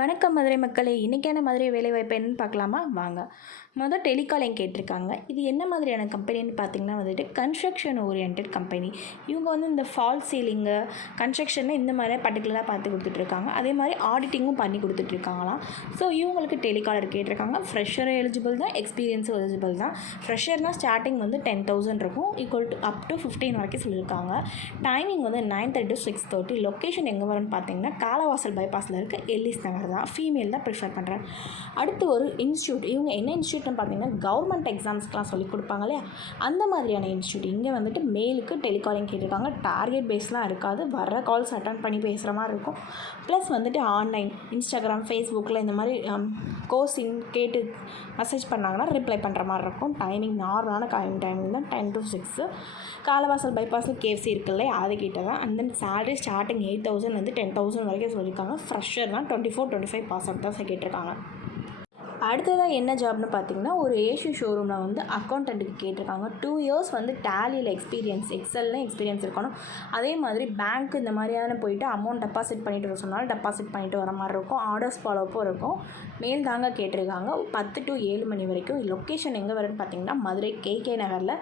வணக்கம் மதுரை மக்களே, இன்றைக்கான மதுரை வேலைவாய்ப்பு என்னன்னு பார்க்கலாமா? வாங்க. டெலிகாலிங் கேட்டிருக்காங்க. இது என்ன மாதிரியான கம்பெனின்னு பார்த்தீங்கன்னா கன்ஸ்ட்ரக்ஷன் ஓரியன்ட் கம்பெனி. இவங்க இந்த ஃபால் சீலிங்கு, கன்ஸ்ட்ரக்ஷனில் இந்த மாதிரி பர்டிகுலராக பார்த்து கொடுத்துட்ருக்காங்க. அதே மாதிரி ஆடிட்டிங்கும் பண்ணி கொடுத்துட்ருக்காங்களாம். ஸோ இவங்களுக்கு டெலிகாலர் கேட்டிருக்காங்க. ஃப்ரெஷர் எலிஜிபிள் தான், எக்ஸ்பீரியன்ஸும் எலிஜிபிள் தான். ஃப்ரெஷர்னால் ஸ்டார்டிங் 10,000 இருக்கும், ஈக்குவல் டு அப் டு 15 வரைக்கும் சொல்லியிருக்காங்க. Timing 9:30 to 6:30. லொக்கேஷன் எங்கே வரும்னு பார்த்தீங்கன்னா காலவாசல் பைபாஸில் இருக்க எல்லிஸ் நகர் தான். ஃபீமேல் தான் ப்ரிஃபர் பண்ணுறேன். அடுத்து ஒரு இன்ஸ்டியூட். இவங்க என்ன இன்ஸ்டியூட்னு பார்த்தீங்கன்னா கவர்மெண்ட் எக்ஸாம்ஸ்க்கெலாம் சொல்லி கொடுப்பாங்க இல்லையா, அந்த மாதிரியான இன்ஸ்டியூட். இங்கே மேலுக்கு டெலிகாலிங் கேட்டிருக்காங்க. டார்கெட் பேஸ்லாம் இருக்காது, வர கால்ஸ் அட்டன் பண்ணி பேசுகிற மாதிரி இருக்கும். ப்ளஸ் ஆன்லைன் இன்ஸ்டாகிராம், ஃபேஸ்புக்கில் இந்த மாதிரி கோர்ஸிங் கேட்டு மெசேஜ் பண்ணாங்கன்னா ரிப்ளை பண்ணுற மாதிரி இருக்கும். டைமிங் நார்மலான டைமிங் தான், 10 to 6. காலவாசல் பைபாஸில் கேஎஃப்சி இருக்குல்ல, அது கிட்ட தான். அண்ட் தென் சேலரி ஸ்டார்டிங் 8,000 10,000 வரைக்கும் சொல்லியிருக்காங்க. ஃப்ரெஷர் தான், 24-25 பாஸ் அவுட் தான் கேட்டிருக்காங்க. அடுத்ததாக என்ன ஜாப்னு பார்த்தீங்கன்னா ஒரு ஏசி ஷோரூமில் அக்கௌண்டண்ட்டுக்கு கேட்டிருக்காங்க. 2 years டேலியில் எக்ஸ்பீரியன்ஸ், எக்ஸலில் எக்ஸ்பீரியன்ஸ் இருக்கணும். அதே மாதிரி பேங்க் இந்த மாதிரியான போயிட்டு அமௌண்ட் டெபாசிட் பண்ணிட்டு வர சொன்னாலும் டெபாசிட் பண்ணிட்டு வர மாதிரி இருக்கும். ஆர்டர்ஸ் ஃபாலோப்பும் இருக்கும். மேல் தாங்க கேட்டிருக்காங்க. 10 to 7 மணி வரைக்கும். லொக்கேஷன் எங்கே வரும்னு பார்த்தீங்கன்னா மதுரை கேகே நகரில்.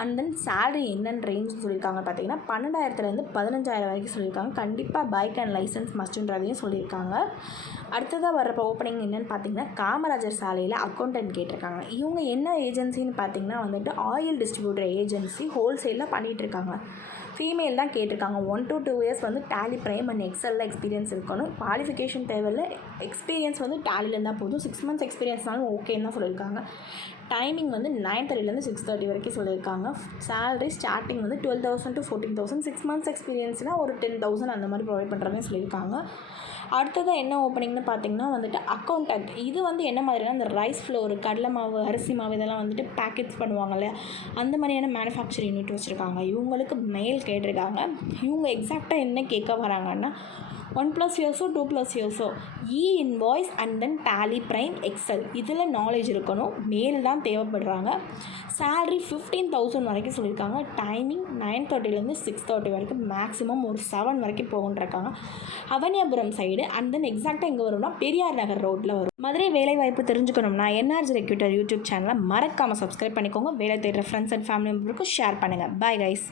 அண்ட் தென் சேலரி என்னென்னு ரேஞ்சுன்னு சொல்லியிருக்காங்க பார்த்தீங்கன்னா 12,000 15,000 வரைக்கும் சொல்லியிருக்காங்க. கண்டிப்பாக பைக் அண்ட் லைசன்ஸ் மஸ்ட்டுன்றதையும் சொல்லியிருக்காங்க. அடுத்ததாக வர்ற ஓப்பனிங் என்னென்னு பார்த்தீங்கன்னா காமராஜர் சாலையில் அக்கௌண்டன்ட் கேட்டிருக்காங்க. இவங்க என்ன ஏஜென்சின்னு பார்த்தீங்கன்னா ஆயில் டிஸ்ட்ரிபியூட்டர் ஏஜென்சி, ஹோல்சேலில் பண்ணிகிட்ருக்காங்க. ஃபீமேல் தான் கேட்டிருக்காங்க. 1 to 2 years Tally Prime and எக்ஸலில் எக்ஸ்பீரியன்ஸ் இருக்கணும். குவாலிஃபிகேஷன் தேவையில்லை, எக்ஸ்பீரியன்ஸ் டேலியில் இருந்தால் போதும். 6 months எக்ஸ்பீரியன்ஸ்னாலும் ஓகேன்னு தான் சொல்லியிருக்காங்க. டைமிங் 9:30 to 6:30 வரைக்கும் சொல்லியிருக்காங்க. Salary starting 12,000 to 14,000. 6 months எக்ஸ்பீரியன்ஸ்னால் ஒரு 10,000 அந்த மாதிரி ப்ரொவைட் பண்ணுறதுன்னு சொல்லியிருக்காங்க. அடுத்ததாக என்ன ஓப்பனிங்னு பார்த்தீங்கன்னா அக்கௌண்டன்ட். இது என்ன மாதிரினா இந்த ரைஸ் ஃப்ளோர், கடலை மாவு, அரிசி மாவு இதெல்லாம் பேக்கெட்ஸ் பண்ணுவாங்க இல்லையா, அந்த மாதிரியான மேனுஃபேக்சரிங் யூனிட் வச்சுருக்காங்க. இவங்களுக்கு மெயில் கேட்டிருக்காங்க. இவங்க எக்ஸாக்டாக என்ன கேட்க வராங்கன்னா 1+ yearsோ 2+ yearsோ invoice and then Tally Prime Excel இதில் நாலேஜ் இருக்கணும். மேல் தான் தேவைப்படுறாங்க. சேலரி 15,000 வரைக்கும் சொல்லியிருக்காங்க. டைமிங் 9:30 to 6:30 வரைக்கும், மேக்ஸிமம் ஒரு 7 வரைக்கும் போகுன்றிருக்காங்க. அவனியாபுரம் சைடு. அண்ட் தென் எக்ஸாக்டாக எங்கே வரும்னா பெரியார் நகர் ரோட்டில் வரும். மதுரை வேலைவாய்ப்பு தெரிஞ்சுக்கணும்னா என்ஆர்ஜி ரெக்ரூட்டர் யூடியூப் சேனலை மறக்காமல் சப்ஸ்கிரைப் பண்ணிக்கோங்க. வேலை தேடுற ஃப்ரெண்ட்ஸ் அண்ட் ஃபேமிலி மெம்பருக்கு ஷேர் பண்ணுங்கள். Bye guys.